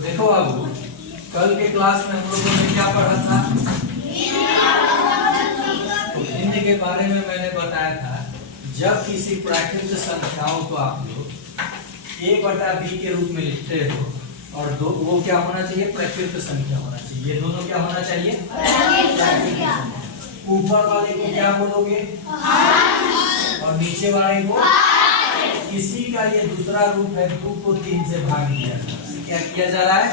तो देखो बाबू, कल के क्लास में हम लोगों ने क्या पढ़ा था? तो भिन्न के बारे में मैंने बताया था, जब किसी प्राकृत संख्याओं को आप लोग a/b के रूप में लिखते हो और दो वो क्या होना चाहिए? प्राकृत संख्या होना चाहिए। ये दोनों क्या होना चाहिए? ऊपर वाले को क्या बोलोगे? और नीचे वाले को? इसी का ये दूसरा रूप है, 2 को 3 से भाग दिया जा रहा है। क्या किया जा रहा है?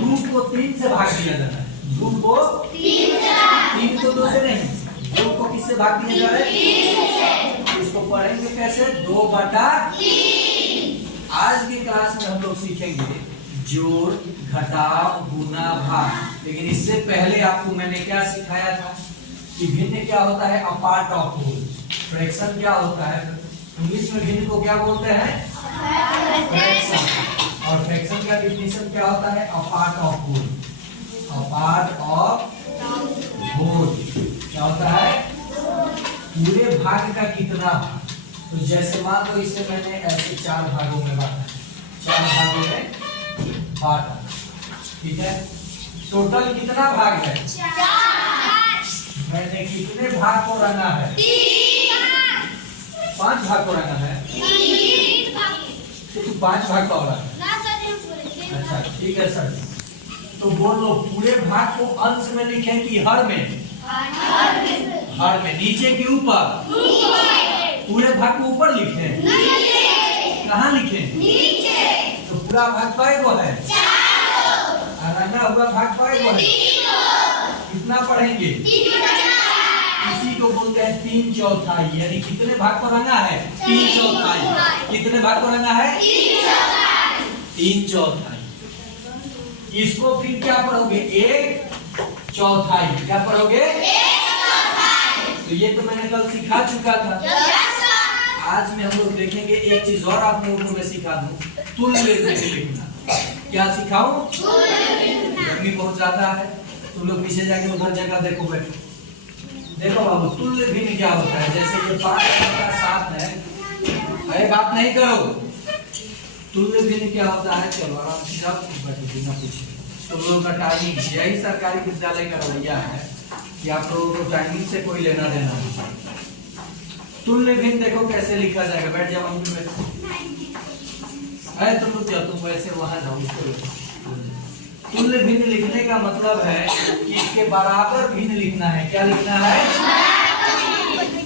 2 को 3 से भाग दिया जा रहा है। 2 को 3 को 2 से नहीं, 2 को किससे भाग दिया जा रहा है? इसको पढ़ेंगे कैसे? 2/3। आज की क्लास में हम लोग सीखेंगे जोड़, घटाव, गुना, भाग। लेकिन इससे पहले आपको मैंने क्या सिखाया था कि भिन्न क्या होता है? A part of whole. Fraction क्या होता है? इंग्लिश में भिन्न को क्या बोलते हैं? फ्रैक्शन। और फ्रैक्शन का डेफिनेशन क्या होता है? A part of whole. A part of whole क्या होता है? पूरे भाग का कितना भाग। तो जैसे मान लो इसे मैंने ऐसे 4 भागों में बांटा, 4 भागों में बांटा, ठीक है? टोटल कितना भाग है? 4। मैंने कितने भाग को रंगा है? 5 भाग को रंगा है। तो 5 भाग का हो रहा है। अच्छा ठीक है सर। तो बोलो पूरे भाग को अंश में लिखें कि हर में? हर में। नीचे के ऊपर? पूरे भाग को ऊपर लिखें? कहाँ लिखें? तो पूरा भाग पाए वो है? रंगा हुआ भाग पाए वो है? कितना पढ़ेंगे? इसी को बोलते हैं 3/4। यानी कितने भाग को रंगा है? 3/4। कितने भाग को रंगा है? 3/4। इसको फिर क्या पढ़ोगे? 1/4। क्या पढ़ोगे? 1/4। तो ये तो मैंने कल सिखा चुका था। आज में हम लोग देखेंगे एक चीज और आप लोगों को मैं सिखा दूं, तुल्य भिन्न लिखना। क्या सिखाऊं? गर्मी बहुत ज्यादा है, तुम लोग पीछे जाके उधर जगह देखो बैठो। देखो बाबू, तुल्य भिन्न क्या होता है? जैसे ये 5/7 है। अरे बात नहीं करो। तुल्य भिन्न क्या होता है? चलो आराम से जाओ, बैठो, बिना पूछे। तुम लोगों का टाइमिंग, यही सरकारी विद्यालय का रवैया है कि आप लोगों को टाइमिंग से कोई लेना देना नहीं। तुल्य भिन्न देखो कैसे लिखा जाएगा। बैठ जाओ, अरे तुम लोग जाओ, तुम वैसे वहां जाओ। तुल्य भिन्न लिखने का मतलब है कि इसके बराबर भिन्न लिखना है। क्या लिखना है?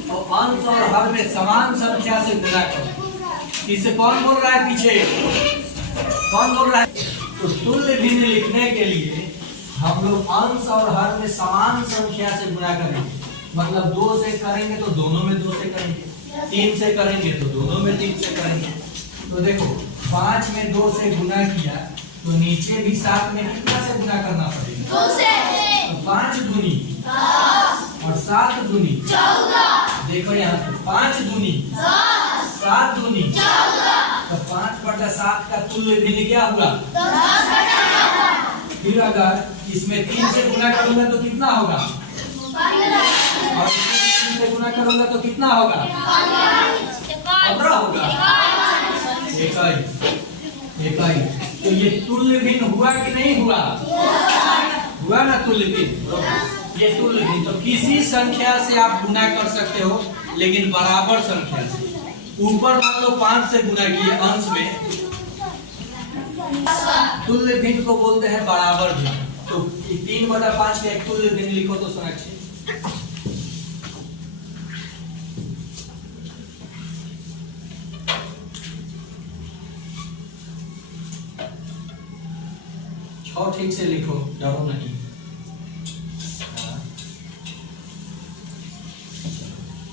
तो अंश और हर में समान संख्या से गुणा करो। इसे कौन बोल रहा है? पीछे कौन बोल रहा है? तो तुल्य भिन्न लिखने के लिए हम लोग अंश और हर में समान संख्या से गुणा करेंगे। मतलब 2 से करेंगे तो दोनों में 2 से करेंगे, 3 से करेंगे तो दोनों में 3 से करेंगे। तो देखो 5 में 2 से गुणा किया तो नीचे भी 7 में कितना से गुणा करना पड़ेगा? 2 से। तो 5 दूनी 10 और 7 दूनी 14। देखो यहाँ पे 5 दूनी 10, 7 दूनी 14। तो 5/7 का तुल्य भिन्न क्या हुआ? 10/7। फिर अगर इसमें 3 से गुणा करूंगा तो कितना होगा? 15। और 3 से गुणा करूंगा तो कितना होगा? 15 होगा। इकाई। तो ये तुल्य भिन्न हुआ कि नहीं हुआ? हुआ ना तुल्य भिन्न। ये तुल्य भिन्न तो किसी संख्या से आप गुणा कर सकते हो, लेकिन बराबर संख्या से। ऊपर मान लो 5 से गुणा किए अंश में, तुल्य भिन्न को बोलते हैं बराबर भिन्न। तो 3/5 का एक तुल्य भिन्न लिखो तो सुनाइए। और ठीक से लिखो, डरो नहीं।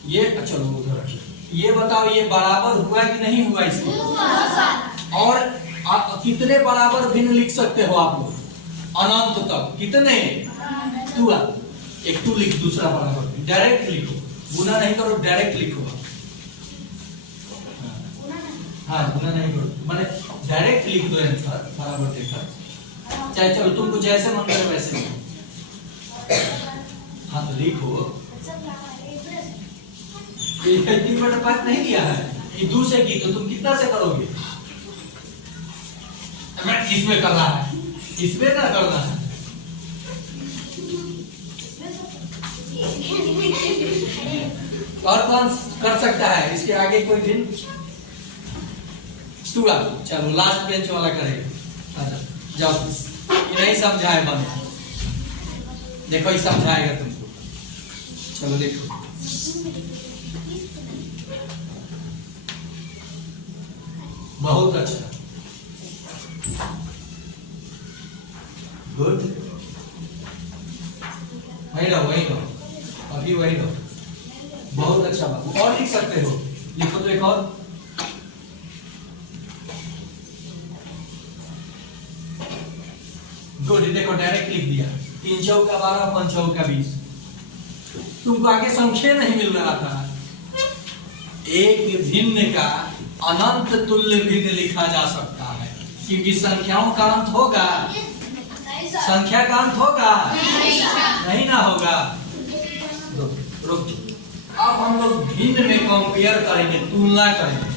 ये चलो उधर रखिए। ये बताओ ये बराबर हुआ कि नहीं हुआ इसमें? और आप कितने बराबर भिन्न लिख सकते हो आप लोग? अनंत तक। कितने? 2। एक 2 लिख, दूसरा बराबर डायरेक्ट लिखो, गुना नहीं करो, डायरेक्ट लिखो। हाँ गुना नहीं करो, माने डायरेक्ट लिख दो आंसर बराबर देखा। चाहे चलो तुमको जैसे मन करे वैसे। हाँ तो लिखो। ये 3/5 नहीं दिया है, ये 2 से की तो तुम कितना से करोगे? मैं डायरेक्ट इसमें करना है, इसमें ना करना है। और कौन कर सकता है इसके आगे कोई भिन्न? स्टूडेंट, चलो लास्ट बेंच वाला करेगा। अच्छा जाओ, ये नहीं समझाए बंद, देखो ये समझाएगा तुमको। चलो देखो, बहुत अच्छा, गुड, वही रहो वही रहो, अभी वही रहो, बहुत अच्छा बात। और लिख सकते हो, लिखो तो एक और। गुड, देखो डायरेक्ट लिख दिया, 3 चौका 12, 5 चौका 20। तुमको आगे संख्या नहीं मिल रहा था। एक भिन्न का अनंत तुल्य भिन्न लिखा जा सकता है, क्योंकि संख्याओं का अंत होगा, संख्या का अंत होगा नहीं ना होगा। रुक, अब हम लोग भिन्न में कंपेयर करेंगे, तुलना करेंगे।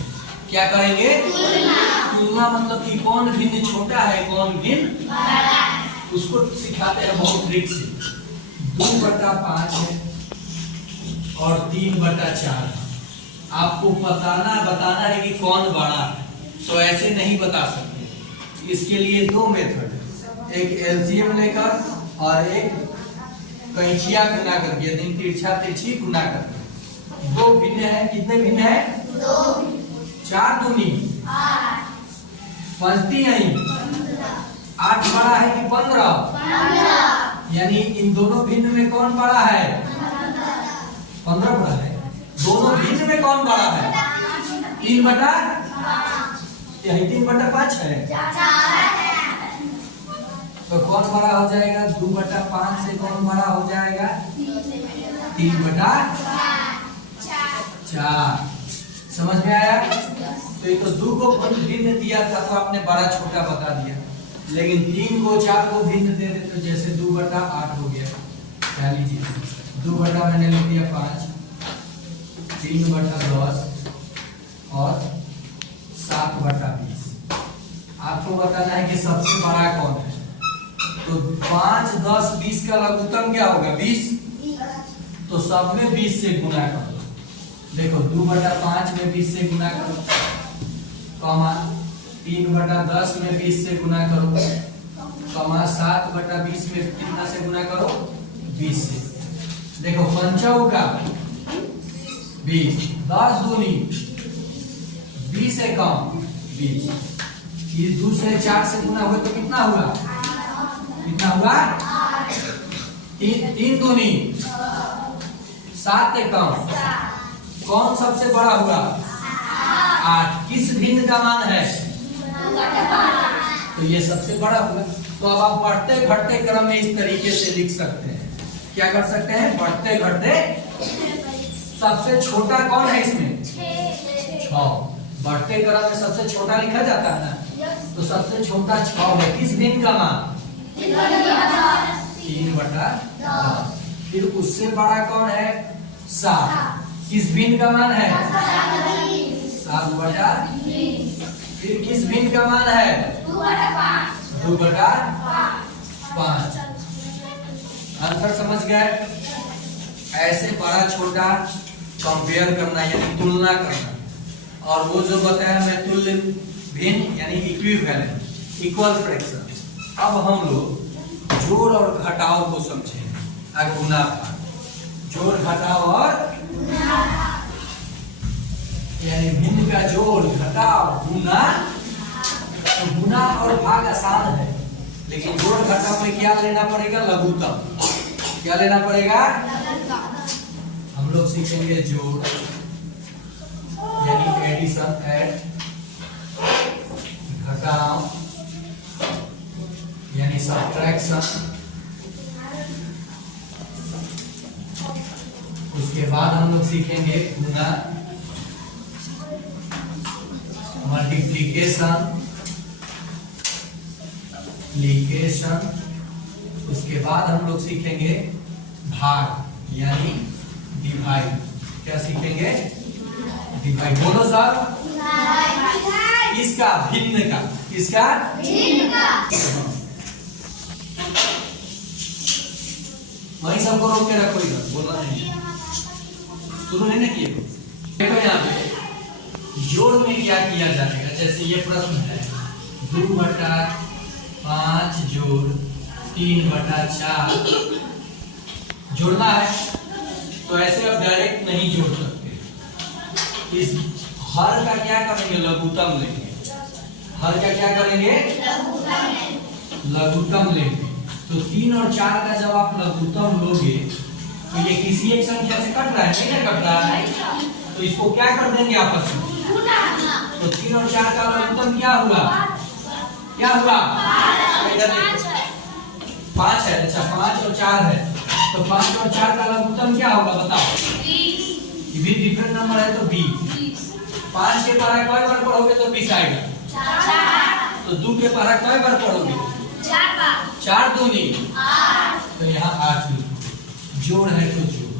क्या करेंगे? तुलना मतलब कि कौन भिन्न छोटा है, कौन भिन्न बड़ा है, उसको सिखाते हैं बहुत ट्रिक से। 2/5 है और 3/4। आपको बताना है कि कौन बड़ा है, तो ऐसे नहीं बता सकते। इसके लिए 2 मेथड है, एक एलसीएम लेकर और एक कैंचिया गुना करके, यानी तिरछा तिरछी गुना करके। 2 भिन्न है, कितने भिन्न है? 2। 4 दूनी 8, 5 3 8 बड़ा है कि 15? यानी इन दोनों भिन्न में कौन बड़ा है? 15 बड़ा है। दोनों भिन्न में कौन बड़ा है? 3/5, यही 3/5 है। तो कौन बड़ा हो जाएगा? 2/5 से कौन बड़ा हो जाएगा? 3/4। समझ में आया? तो ये तो 2 को भिन्न दिया था तो आपने बड़ा छोटा बता दिया, लेकिन 3 को 4 को भिन्न दे दे तो जैसे 2/8 हो गया। क्या लीजिए, 2 मैंने लिख दिया 5, 3/10 और 7/20। आपको बताना है कि सबसे बड़ा कौन है। तो 5, 10, 20 का लघुत्तम क्या होगा? 20। तो सब में 20 से गुना करो। देखो 2/5 में 20 से गुना करो, कमा 3/10 में 20 से गुना करो, कमा 7/20 में कितना से गुना करो? 20 से। देखो 5 का 20, 10 दूनी 20 है कम 20। ये 2 से 4 से गुना हुआ तो कितना हुआ? कितना हुआ? 3 दूनी 7 है कम। कौन सबसे बड़ा हुआ? 8। किस भिन्न का मान है? तो ये सबसे बड़ा हुआ। तो अब आप बढ़ते घटते क्रम में इस तरीके से लिख सकते हैं। क्या कर सकते हैं? बढ़ते घटते। सबसे छोटा कौन है इसमें? 6। बढ़ते क्रम में सबसे छोटा लिखा जाता है ना, तो सबसे छोटा 6 है। किस भिन्न का मान? 3/10। फिर उससे बड़ा कौन है? 7। किस भिन्न का मान है? 7/20। फिर किस भिन्न का मान है? 2/5। आंसर समझ गए? ऐसे बड़ा छोटा कंपेयर करना यानी तुलना करना। और वो जो बताया मैं तुल्य भिन्न यानी इक्विवेलेंट, इक्वल फ्रैक्शन। अब हम लोग जोड़ और घटाव को समझेंगे। गुना, जोड़ घटाव और यानी भिन्न का जोड़ घटाव गुना। तो गुना और भाग आसान है, लेकिन जोड़ घटाव में क्या लेना पड़ेगा? लघुत्तम। क्या लेना पड़ेगा? हम लोग सीखेंगे जोड़ यानी एडिशन, ऐड, घटाव यानी सब्ट्रैक्शन। उसके बाद हम लोग सीखेंगे गुना, मल्टीप्लिकेशन, लिकेशन। उसके बाद हम लोग सीखेंगे भाग यानी डिवाइड। क्या सीखेंगे? डिवाइड। बोलो सर। इसका भिन्न का, किसका? वही सबको रोक के रखो इधर, बोलना नहीं, शुरू नहीं ना किए। देखो यहाँ पे जोड़ में क्या किया जाएगा, जैसे ये प्रश्न है 2/5 जोड़ 3/4 जोड़ना है, तो ऐसे आप डायरेक्ट नहीं जोड़ सकते। इस हर का क्या करेंगे, लघुत्तम लेंगे। हर का क्या करेंगे, लघुत्तम लेंगे। तो 3 और 4 का जब आप लघुत्तम लोगे तो ये किसी एक संख्या से कट रहा है, नहीं ना कट रहा है, तो इसको क्या कर देंगे आपस में। तो 3 और 4 का लघुत्तम क्या हुआ, क्या हुआ, 5 है। अच्छा 5 और 4 है, तो 5 और 4 का लघुत्तम क्या होगा बताओ। 20 भी डिफरेंट नंबर है तो 20। 5 के पढ़ा कई बार पढ़ोगे तो 20 आएगा। 4। तो 2 के पढ़ा कई बार पढ़ोगे, 4 बार। 4 दूनी 8, तो यहाँ 8 लिखो। जोड़ है तो जोड़।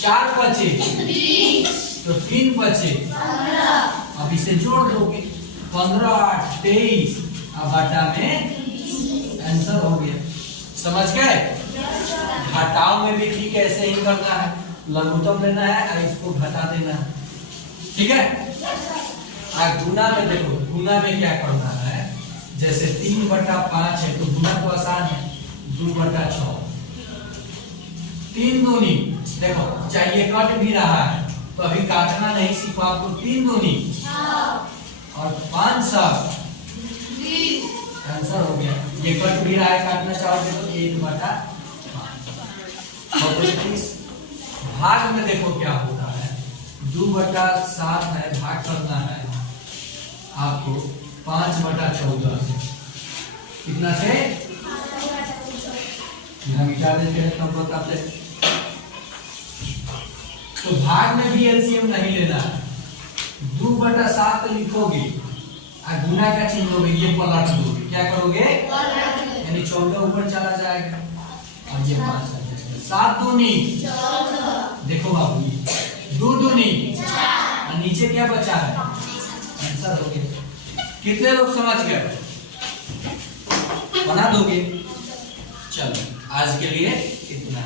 4 बचे 20, तो 3 बचे 15। अब इसे जोड़ दोगे, 15 8 23, अब बटा में आंसर हो गया। समझ गए। घटाव में भी ठीक ऐसे ही करना है, लघुत्तम लेना है और इसको घटा देना है, ठीक है। गुना में देखो, गुना में क्या करना है, जैसे 3/5 है तो गुना तो आसान है, 2/6। 3 दूनी देखो, चाहिए कट भी रहा है तो अभी काटना नहीं सीखो आपको। 3 दूनी और 5 सब आंसर हो गया। ये कट भी रहा है, काटना चाहोगे तो 1/5। भाग में देखो क्या होता है, 2/7 है, भाग करना है आपको 5/14 से। कितना से, विचार देते हैं तब बताते। तो भाग में भी एलसीएम नहीं लेना है। 2/7 लिखोगे और गुना का चिन्ह लोगे, ये पलट दोगे, क्या करोगे, यानी 14 ऊपर चला जाएगा और ये 5 आ जाएगा। 7 दूनी 14, देखो बाबू 2 दूनी 4 और नीचे क्या बचा है, आंसर हो गया। कितने लोग समझ गए, बना दोगे। चलो आज के लिए इतना।